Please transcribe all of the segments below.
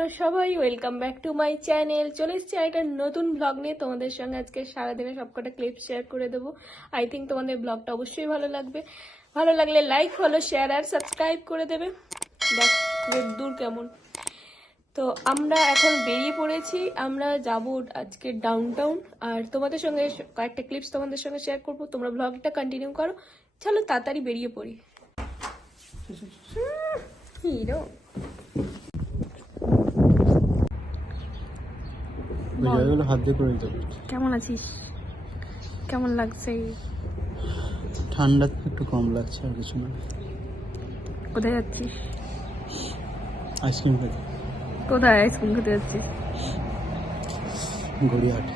তোমরা সবাই welcome back to my channel. চলে এসেছি একটা নতুন ব্লগ নিয়ে তোমাদের সঙ্গে। আজকে সারাদিনে সবকটা ক্লিপ শেয়ার করে দেবো। আই থিঙ্ক তোমাদের ব্লগটা অবশ্যই ভালো লাগবে। ভালো লাগলে লাইক ফলো শেয়ার আর সাবস্ক্রাইব করে দেবে। দেখ দূর কেমন। তো আমরা এখন বেরিয়ে পড়েছি, আমরা যাব আজকে ডাউনটাউন। আর তোমাদের সঙ্গে কয়েকটা ক্লিপস তোমাদের সঙ্গে শেয়ার করবো। তোমরা ব্লগটা কন্টিনিউ করো। চলো তাড়াতাড়ি বেরিয়ে পড়ি। হিরো কেমন আছিস? কেমন লাগছে? ঠান্ডা একটু কম লাগছে, আর কিছু না। কোথায় যাচ্ছিস? আইসক্রিম খেতে। কোথায় আইসক্রিম খেতে যাচ্ছিস? গড়িয়াহাট।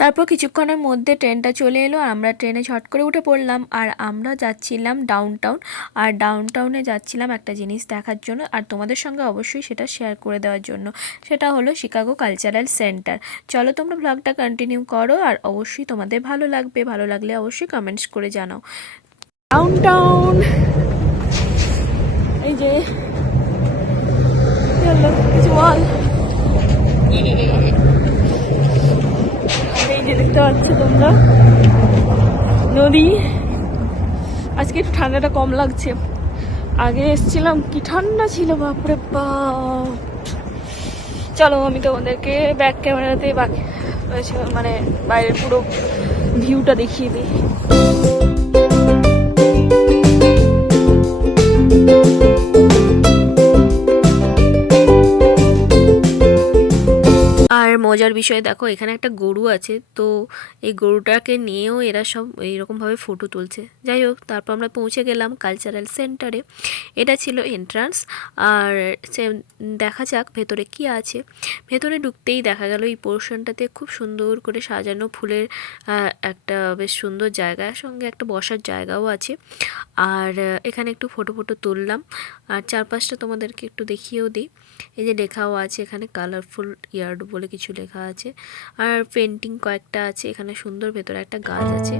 তারপর কিছুক্ষণের মধ্যে ট্রেনটা চলে এলো, আমরা ট্রেনে ঝট করে উঠে পড়লাম। আর আমরা যাচ্ছিলাম ডাউনটাউন। আর ডাউনটাউনে যাচ্ছিলাম একটা জিনিস দেখার জন্য, আর তোমাদের সঙ্গে অবশ্যই সেটা শেয়ার করে দেওয়ার জন্য। সেটা হলো শিকাগো কালচারাল সেন্টার। চলো তোমরা ব্লগটা কন্টিনিউ করো, আর অবশ্যই তোমাদের ভালো লাগবে। ভালো লাগলে অবশ্যই কমেন্টস করে জানাও। ডাউনটাউন এই যে কিছু বল। এই যে দেখতে পাচ্ছ তোমরা নদী। আজকে একটু ঠান্ডাটা কম লাগছে। আগে এসেছিলাম কি ঠান্ডা ছিল, বাপরে বাপ। চলো আমি তোমাদেরকে ব্যাক ক্যামেরাতে মানে বাইরের পুরো ভিউটা দেখিয়ে দিই। আর মজার বিষয় দেখো, এখানে একটা গরু আছে। তো এই গরুটাকে নিয়েও এরা সব এইরকমভাবে ফটো তুলছে। যাই হোক, তারপর আমরা পৌঁছে গেলাম কালচারাল সেন্টারে। এটা ছিল এন্ট্রান্স। আর সে দেখা যাক ভেতরে কি আছে। ভেতরে ঢুকতেই দেখা গেল এই পোর্শনটাতে খুব সুন্দর করে সাজানো ফুলের একটা বেশ সুন্দর জায়গার সঙ্গে একটা বসার জায়গাও আছে। আর এখানে একটু ফটো তুললাম। আর চারপাশটা তোমাদেরকে একটু দেখিয়েও দিই। এই যে লেখাও আছে এখানে কালারফুল ইয়ার্ড বলে কিছু লেখা আছে। আর পেন্টিং কয়েকটা আছে এখানে, সুন্দর। ভেতরে একটা গাছ আছে।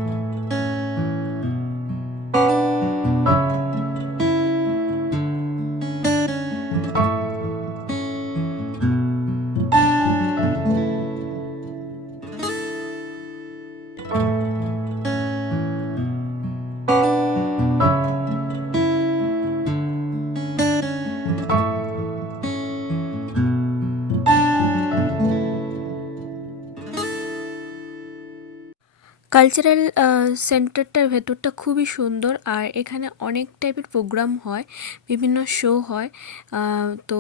কালচারাল সেন্টারটার ভেতরটা খুবই সুন্দর। আর এখানে অনেক টাইপের প্রোগ্রাম হয়, বিভিন্ন শো হয়। তো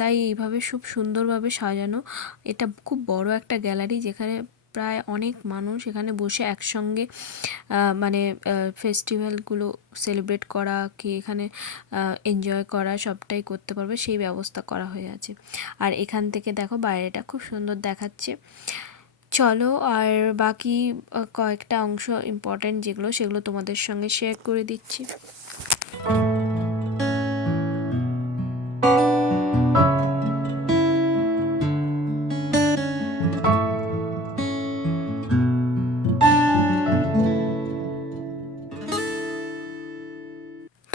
তাই এইভাবে খুব সুন্দরভাবে সাজানো। এটা খুব বড় একটা গ্যালারি, যেখানে প্রায় অনেক মানুষ এখানে বসে একসঙ্গে মানে ফেস্টিভ্যালগুলো সেলিব্রেট করা কি এখানে এনজয় করা সবটাই করতে পারবে, সেই ব্যবস্থা করা হয়ে আছে। আর এখান থেকে দেখো বাইরেটা খুব সুন্দর দেখাচ্ছে। চলো আর বাকি কয়েকটা অংশ ইম্পর্টেন্ট যেগুলো, সেগুলো তোমাদের সঙ্গে শেয়ার করে দিচ্ছি।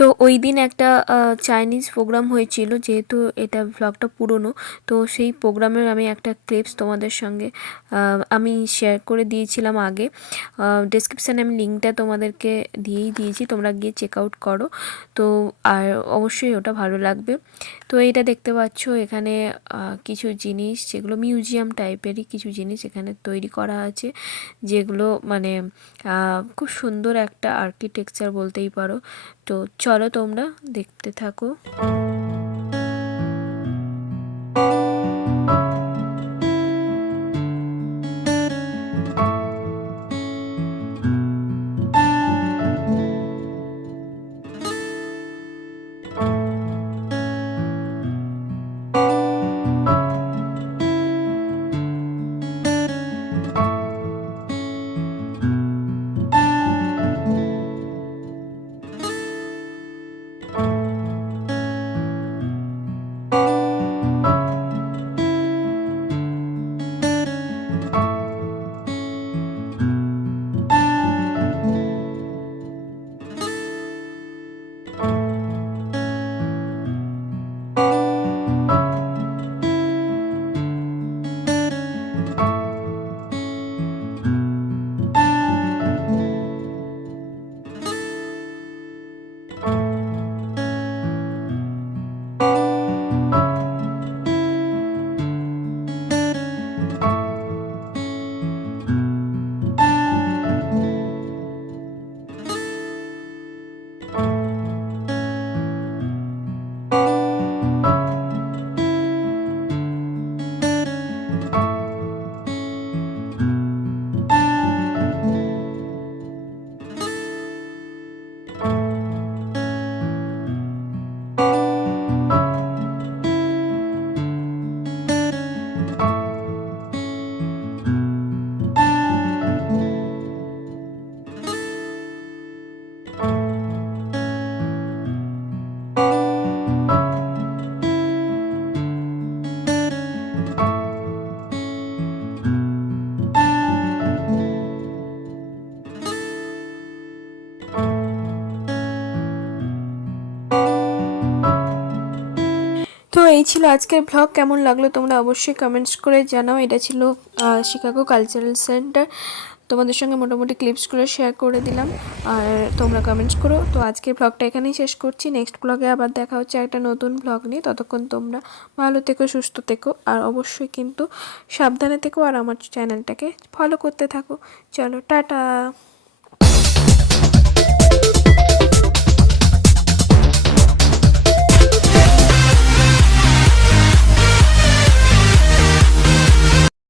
তো ওই দিন একটা চাইনিজ প্রোগ্রাম হয়েছিল, যেহেতু এটা ভ্লগটা পুরনো, তো সেই প্রোগ্রামের আমি একটা ক্লিপস তোমাদের সঙ্গে আমি শেয়ার করে দিয়েছিলাম আগে। ডেসক্রিপশানে আমি লিঙ্কটা তোমাদেরকে দিয়েই দিয়েছি, তোমরা গিয়ে চেক আউট করো। তো আর অবশ্যই ওটা ভালো লাগবে। তো এইটা দেখতে পাচ্ছ এখানে কিছু জিনিস, যেগুলো মিউজিয়াম টাইপেরই কিছু জিনিস এখানে তৈরি করা আছে, যেগুলো মানে খুব সুন্দর একটা আর্কিটেকচার বলতেই পারো। তো চলো তোমরা দেখতে থাকো। ছিল আজকের ব্লগ। কেমন লাগলো তোমরা অবশ্যই কমেন্টস করে জানাও। এটা ছিল শিকাগো কালচারাল সেন্টার। তোমাদের সঙ্গে মোটামুটি ক্লিপসগুলো শেয়ার করে দিলাম, আর তোমরা কমেন্টস করো। তো আজকের ব্লগটা এখানেই শেষ করছি। নেক্সট ব্লগে আবার দেখা হচ্ছে একটা নতুন ব্লগ নিয়ে। ততক্ষণ তোমরা ভালো থেকো, সুস্থ থেকো, আর অবশ্যই কিন্তু সাবধানে থেকো, আর আমার চ্যানেলটাকে ফলো করতে থাকো। চলো, টাটা।